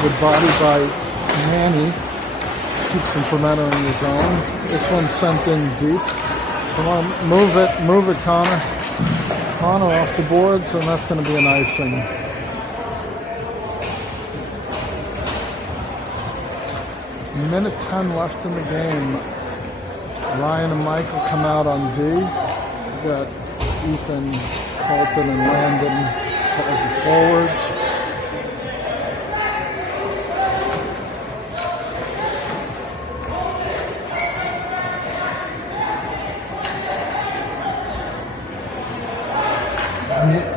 Good body by Manny. Keeps him from entering the zone. This one sent in deep. Come on, move it, Connor. Connor off the boards, and that's going to be an icing. Minute 10 left in the game. Ryan and Michael come out on D. We got Ethan, Colton, and Landon as the forwards.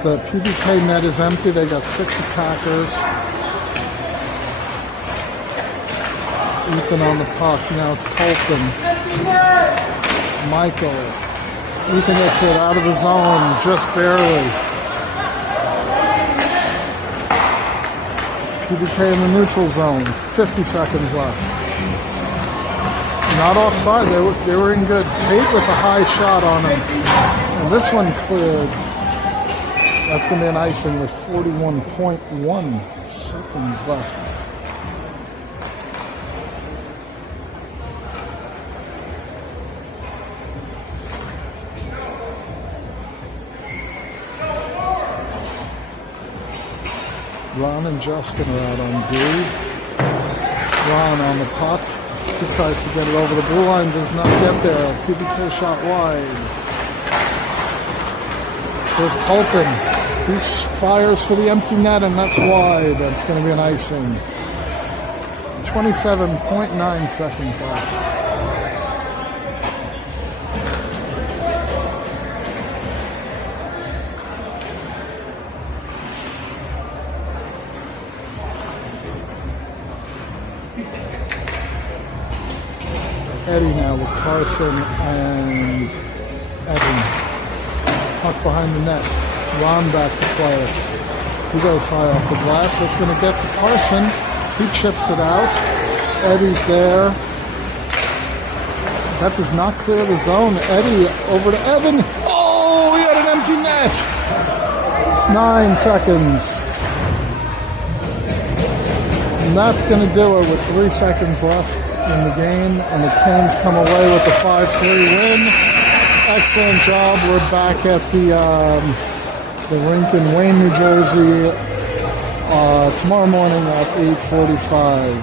The PBK net is empty. They got 6 attackers. Ethan on the puck. Now it's Colton. Michael. Ethan gets it out of the zone, just barely. PBK in the neutral zone. 50 seconds left. Not offside. They were in good. Tate with a high shot on him. And this one cleared. That's going to be an icing with 41.1 seconds left. Ron and Justin are out on D. Ron on the puck. He tries to get it over the blue line, does not get there. PBK shot wide. There's Colton. He fires for the empty net, and that's wide. That's going to be an icing. 27.9 seconds left. Eddie now with Carson and Evan. Puck behind the net. Ron back to play it. He goes high off the glass. That's going to get to Carson. He chips it out. Eddie's there. That does not clear the zone. Eddie over to Evan. Oh, he had an empty net. 9 seconds. And that's going to do it with 3 seconds left in the game. And the Canes come away with the 5-3 win. Excellent job. We're back at the rink in Wayne, New Jersey tomorrow morning at 8:45.